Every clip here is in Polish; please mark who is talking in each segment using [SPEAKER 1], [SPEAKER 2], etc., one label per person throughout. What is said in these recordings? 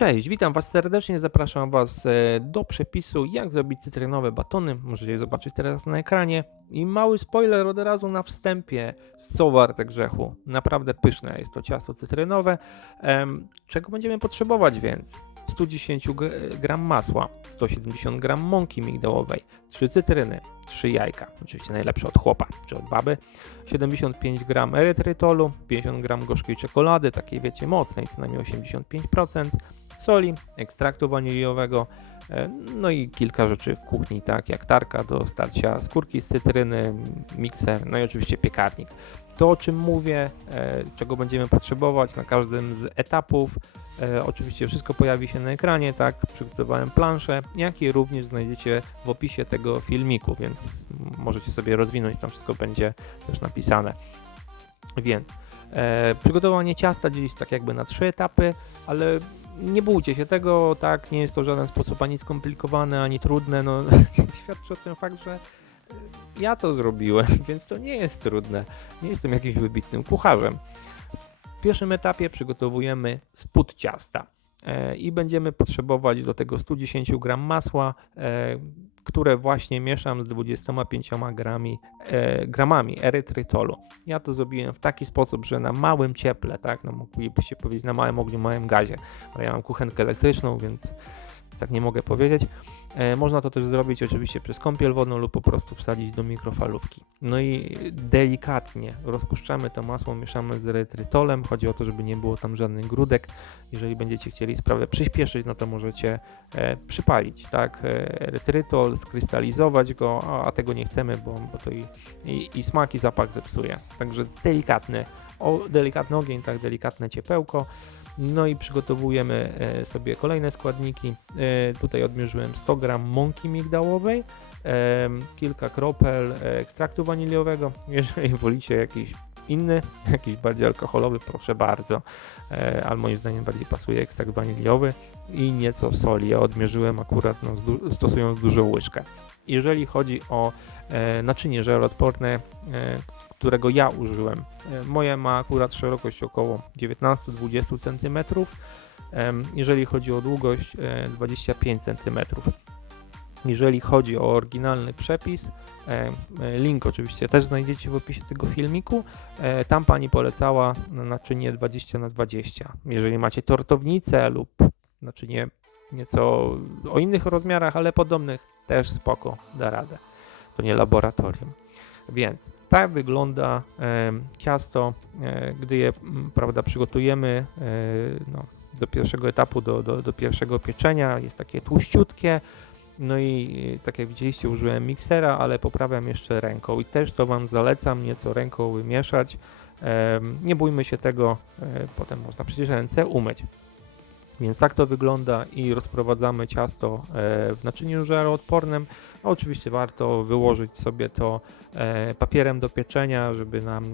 [SPEAKER 1] Cześć, witam Was serdecznie. Zapraszam Was e, do przepisu, jak zrobić cytrynowe batony. Możecie je zobaczyć teraz na ekranie. I mały spoiler od razu na wstępie. Są warte grzechu. Naprawdę pyszne jest to ciasto cytrynowe. Czego będziemy potrzebować więc? 110 g masła, 170 gram mąki migdałowej, 3 cytryny, 3 jajka, oczywiście najlepsze od chłopa czy od baby, 75 gram erytrytolu, 50 gram gorzkiej czekolady, takiej wiecie mocnej, co najmniej 85%, soli, ekstraktu waniliowego, e, no i kilka rzeczy w kuchni, tak jak tarka do starcia skórki z cytryny, mikser, no i oczywiście piekarnik. To o czym mówię, e, czego będziemy potrzebować na każdym z etapów, e, oczywiście wszystko pojawi się na ekranie, tak, przygotowałem planszę, jak i również znajdziecie w opisie tego filmiku, więc możecie sobie rozwinąć, tam wszystko będzie też napisane. Więc przygotowanie ciasta dzielić tak jakby na trzy etapy, ale nie bójcie się tego, tak, nie jest to w żaden sposób ani skomplikowane, ani trudne, no świadczy o tym fakt, że e, ja to zrobiłem, więc to nie jest trudne. Nie jestem jakimś wybitnym kucharzem. W pierwszym etapie przygotowujemy spód ciasta e, i będziemy potrzebować do tego 110 gram masła, e, które właśnie mieszam z 25 grami, e, gramami erytrytolu. Ja to zrobiłem w taki sposób, że na małym cieple, tak, no moglibyście powiedzieć na małym ogniu, małym gazie, ale ja mam kuchenkę elektryczną, więc tak nie mogę powiedzieć. E, Można to też zrobić oczywiście przez kąpiel wodną lub po prostu wsadzić do mikrofalówki. No i delikatnie rozpuszczamy to masło, mieszamy z erytrytolem. Chodzi o to, żeby nie było tam żadnych grudek. Jeżeli będziecie chcieli sprawę przyspieszyć, no to możecie e, przypalić, tak, erytrytol, skrystalizować go, a, a tego nie chcemy, bo, bo to i, i, i smak i zapach zepsuje. Także delikatny, o, delikatny ogień, tak, delikatne ciepełko. No i przygotowujemy e, sobie kolejne składniki. E, Tutaj odmierzyłem 100 g mąki migdałowej, e, kilka kropel ekstraktu waniliowego. Jeżeli wolicie jakiś inny, jakiś bardziej alkoholowy, proszę bardzo, ale moim zdaniem bardziej pasuje ekstrakt waniliowy i nieco soli. Ja odmierzyłem akurat no, stosując dużą łyżkę. Jeżeli chodzi o naczynie żeloodporne, którego ja użyłem. E, Moje ma akurat szerokość około 19-20 cm. Jeżeli chodzi o długość e, 25 cm. Jeżeli chodzi o oryginalny przepis, e, e, link oczywiście też znajdziecie w opisie tego filmiku. E, Tam pani polecała naczynie 20 na 20 Jeżeli macie tortownicę lub naczynie nieco o innych rozmiarach, ale podobnych, też spoko, da radę. To nie laboratorium. Więc tak wygląda ciasto, e, gdy je prawda, przygotujemy e, no, do pierwszego etapu, do, do, do pierwszego pieczenia. Jest takie tłuściutkie. No i e, tak jak widzieliście, użyłem miksera, ale poprawiam jeszcze ręką i też to Wam zalecam nieco ręką wymieszać. Em, Nie bójmy się tego, potem można przecież ręce umyć. Więc tak to wygląda i rozprowadzamy ciasto e, w naczyniu żaroodpornym. Oczywiście warto wyłożyć sobie to e, papierem do pieczenia, żeby nam, e,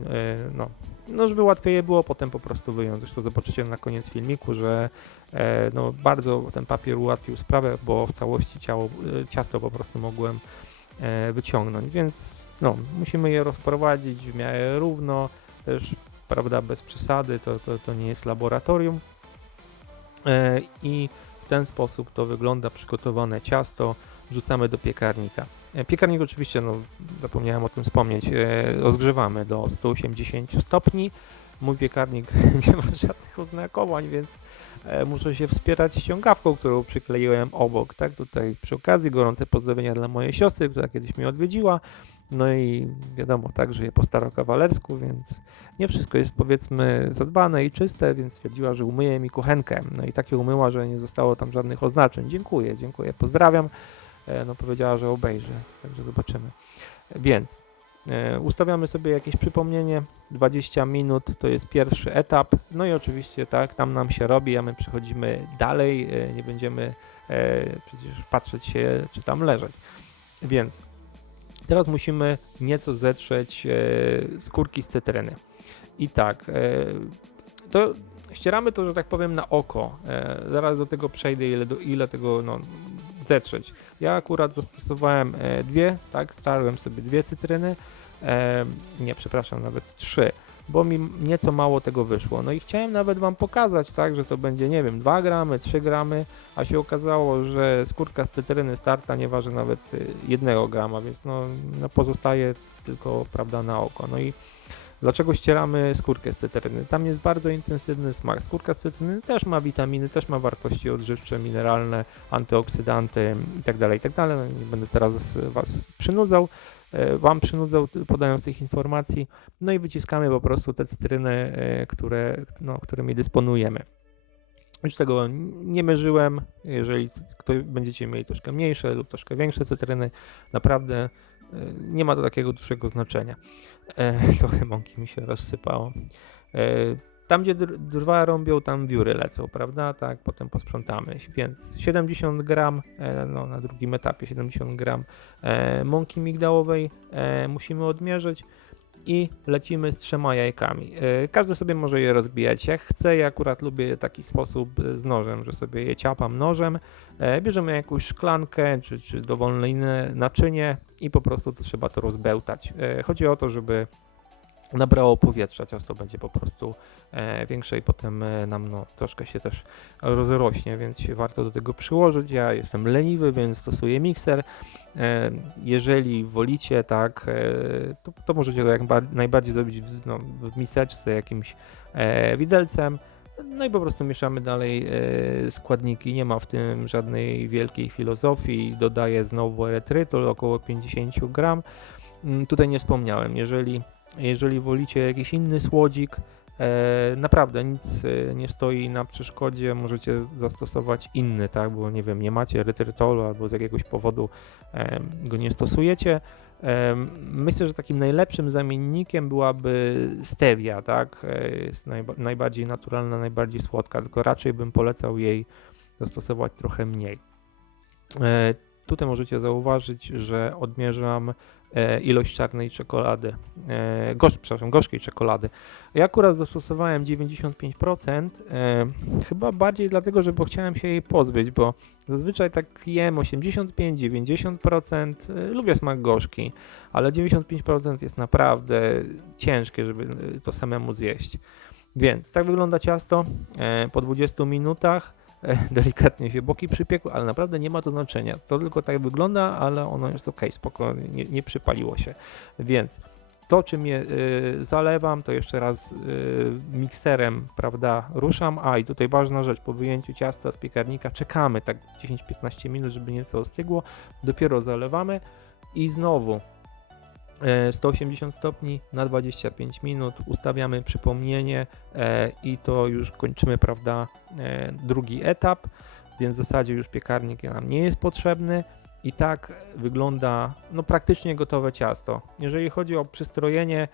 [SPEAKER 1] no, no żeby łatwiej było potem po prostu wyjąć. Zresztą zobaczycie na koniec filmiku, że no, bardzo ten papier ułatwił sprawę, bo w całości ciało, ciasto po prostu mogłem wyciągnąć, więc no, musimy je rozprowadzić w miarę równo, też prawda, bez przesady, to, to, to nie jest laboratorium. E, I w ten sposób to wygląda przygotowane ciasto. Wrzucamy do piekarnika. E, Piekarnik oczywiście, no, zapomniałem o tym wspomnieć, e, rozgrzewamy do 180 stopni. Mój piekarnik nie ma żadnych oznakowań, więc muszę się wspierać ściągawką, którą przykleiłem obok. Tak, tutaj przy okazji gorące pozdrowienia dla mojej siostry, która kiedyś mnie odwiedziła. No i wiadomo, tak, żyje po starokawalersku, więc nie wszystko jest powiedzmy zadbane i czyste, więc stwierdziła, że umyje mi kuchenkę. No i takie umyła, że nie zostało tam żadnych oznaczeń. Dziękuję, dziękuję, pozdrawiam. E, No powiedziała, że obejrzy, także zobaczymy. Więc e, ustawiamy sobie jakieś przypomnienie, 20 minut to jest pierwszy etap. No i oczywiście tak, tam nam się robi, a my przechodzimy dalej, e, nie będziemy przecież patrzeć się, czy tam leżeć. Więc teraz musimy nieco zetrzeć e, skórki z cytryny. I tak, e, to ścieramy to, że tak powiem, na oko. E, zaraz do tego przejdę, ile, do, ile tego no, zetrzeć. Ja akurat zastosowałem dwie, tak, starłem sobie dwie cytryny, nie, przepraszam, nawet trzy. Bo mi nieco mało tego wyszło. No i chciałem nawet Wam pokazać, tak, że to będzie, nie wiem, 2 gramy, 3 gramy, a się okazało, że skórka z cytryny starta nie waży nawet 1 grama, więc no, no pozostaje tylko, prawda, na oko. No i Dlaczego ścieramy skórkę z cytryny? Tam jest bardzo intensywny smak. Skórka z cytryny też ma witaminy, też ma wartości odżywcze, mineralne, antyoksydanty itd. itd. No, nie będę teraz Was przynudzał, Wam przynudzał podając tych informacji. No i wyciskamy po prostu te cytryny, e, które, no, którymi dysponujemy. Już tego nie mierzyłem. Jeżeli ktoś będziecie mieli troszkę mniejsze lub troszkę większe cytryny, naprawdę E, nie ma to takiego dużego znaczenia. E, trochę mąki mi się rozsypało. E, tam, gdzie drwa rąbią, tam wióry lecą, prawda? Tak, potem posprzątamy. Więc 70 gram, e, no, na drugim etapie 70 gram e, mąki migdałowej e, musimy odmierzyć i lecimy z trzema jajkami. Każdy sobie może je rozbijać jak chce. Ja akurat lubię taki sposób z nożem, że sobie je ciapam nożem. Bierzemy jakąś szklankę czy, czy dowolne inne naczynie i po prostu trzeba to rozbełtać. Chodzi o to, żeby nabrało powietrza, ciasto będzie po prostu e, większe i potem e, nam no, troszkę się też rozrośnie, więc się warto do tego przyłożyć. Ja jestem leniwy, więc stosuję mikser. E, jeżeli wolicie, tak, e, to, to możecie to jak najbardziej zrobić w, no, w miseczce jakimś e, widelcem. No i po prostu mieszamy dalej e, składniki, nie ma w tym żadnej wielkiej filozofii. Dodaję znowu erytrytol, około 50 gram. Mm, tutaj nie wspomniałem, jeżeli jeżeli wolicie jakiś inny słodzik, e, naprawdę nic e, nie stoi na przeszkodzie, możecie zastosować inny, tak, bo nie wiem, nie macie erytrytolu albo z jakiegoś powodu go nie stosujecie. Myślę, że takim najlepszym zamiennikiem byłaby stevia, tak, e, jest najba najbardziej naturalna, najbardziej słodka, tylko raczej bym polecał jej zastosować trochę mniej. Tutaj możecie zauważyć, że odmierzam ilość czarnej czekolady, e, gorz, przepraszam, gorzkiej czekolady. Ja akurat zastosowałem 95%, e, chyba bardziej dlatego, że bo chciałem się jej pozbyć, bo zazwyczaj tak jem 85-90%, lubię smak gorzki, ale 95% jest naprawdę ciężkie, żeby to samemu zjeść. Więc tak wygląda ciasto po 20 minutach. delikatnie się boki przypiekły, ale naprawdę nie ma to znaczenia. To tylko tak wygląda, ale ono jest ok, spokojnie, nie, nie przypaliło się. Więc to, czym je y, zalewam, to jeszcze raz y, mikserem, prawda, ruszam. A i tutaj ważna rzecz, po wyjęciu ciasta z piekarnika czekamy tak 10-15 minut, żeby nieco ostygło. Dopiero zalewamy i znowu 180 e, stopni na 25 minut, ustawiamy przypomnienie e, i to już kończymy, prawda, e, drugi etap, więc w zasadzie już piekarnik nam nie jest potrzebny. I tak wygląda no, praktycznie gotowe ciasto. Jeżeli chodzi o przystrojenie,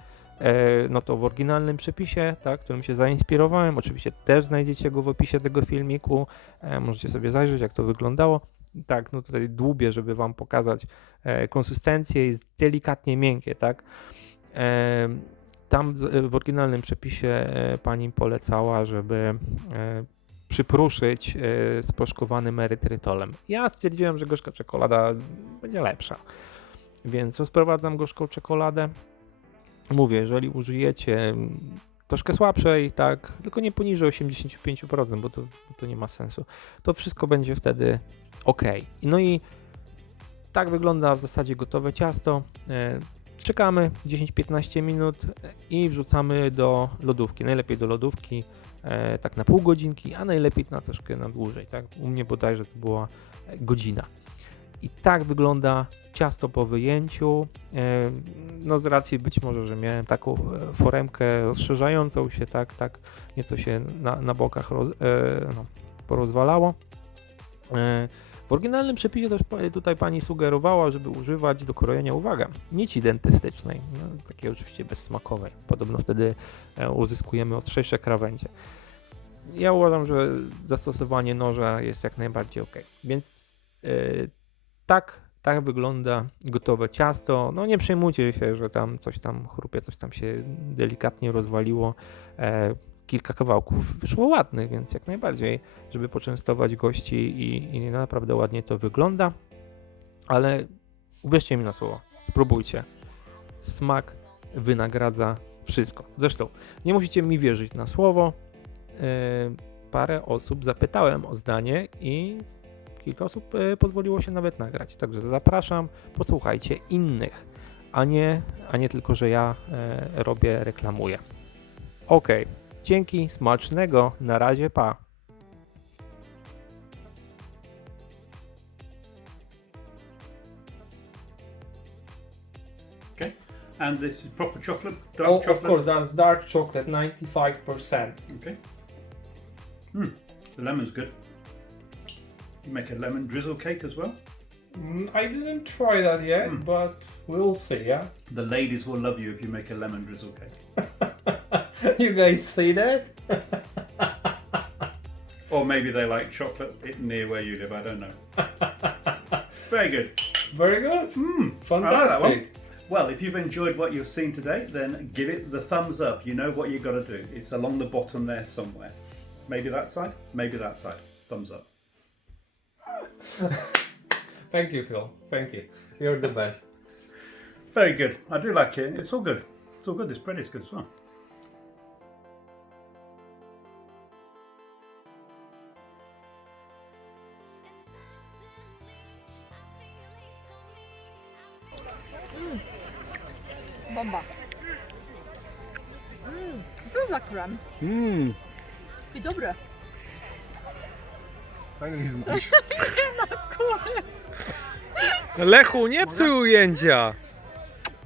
[SPEAKER 1] no to w oryginalnym przepisie, tak, którym się zainspirowałem, oczywiście też znajdziecie go w opisie tego filmiku, możecie sobie zajrzeć jak to wyglądało. Tak, no tutaj dłubię, żeby Wam pokazać e, konsystencję, jest delikatnie miękkie, tak. E, tam w, oryginalnym przepisie e, pani polecała, żeby przypruszyć e, z proszkowanym erytrytolem. Ja stwierdziłem, że gorzka czekolada będzie lepsza, więc rozprowadzam gorzką czekoladę. Mówię, jeżeli użyjecie troszkę słabszej, tak, tylko nie poniżej 85%, bo to, bo to nie ma sensu. To wszystko będzie wtedy ok. No i tak wygląda w zasadzie gotowe ciasto. E, czekamy 10-15 minut i wrzucamy do lodówki. Najlepiej do lodówki e, tak na pół godzinki, a najlepiej na troszkę na dłużej. Tak? U mnie bodajże to była godzina. I tak wygląda ciasto po wyjęciu. E, no z racji być może, że miałem taką foremkę rozszerzającą się, tak, tak nieco się na, na bokach roz, no, porozwalało. W oryginalnym przepisie też tutaj pani sugerowała, żeby używać do krojenia, uwaga, nici dentystycznej, no, takiej oczywiście bezsmakowej. Podobno wtedy e, uzyskujemy ostrzejsze krawędzie. Ja uważam, że zastosowanie noża jest jak najbardziej ok. Więc tak, tak wygląda gotowe ciasto. No nie przejmujcie się, że tam coś tam chrupie, coś tam się delikatnie rozwaliło. E, kilka kawałków wyszło ładnych, więc jak najbardziej, żeby poczęstować gości i, i naprawdę ładnie to wygląda. Ale uwierzcie mi na słowo, spróbujcie. Smak wynagradza Wszystko. Zresztą, nie musicie mi wierzyć na słowo. Yy, parę osób zapytałem o zdanie i kilka osób yy, pozwoliło się nawet nagrać. Także zapraszam, posłuchajcie innych, a nie, a nie tylko, że ja yy, robię, reklamuję. Ok, dzięki, smacznego, na razie, pa.
[SPEAKER 2] And this is proper chocolate, dark chocolate.
[SPEAKER 1] that's dark chocolate, 95%.
[SPEAKER 2] Okay. Hmm. The lemon's good. You make a lemon drizzle cake as well.
[SPEAKER 1] Mm, I didn't try that yet,
[SPEAKER 2] Hmm.
[SPEAKER 1] but we'll see, yeah?
[SPEAKER 2] The ladies will love you if you make a lemon drizzle cake.
[SPEAKER 1] you guys see that?
[SPEAKER 2] Or maybe they like chocolate near where you live. I don't know. Very good.
[SPEAKER 1] Very good.
[SPEAKER 2] I like that one.
[SPEAKER 1] Fantastic.
[SPEAKER 2] Well, if you've enjoyed what you've seen today, then give it the thumbs up. You know what you've got to do. It's along the bottom there somewhere. Maybe that side, maybe that side. Thumbs up.
[SPEAKER 1] Thank you, Phil. Thank you. You're the best.
[SPEAKER 2] Very good. I do like it. It's all good. It's all good. This bread is good as well.
[SPEAKER 3] Bomba. Mm, co za krem?
[SPEAKER 2] Mmm.
[SPEAKER 3] I dobre.
[SPEAKER 1] Lechu, nie psuj ujęcia!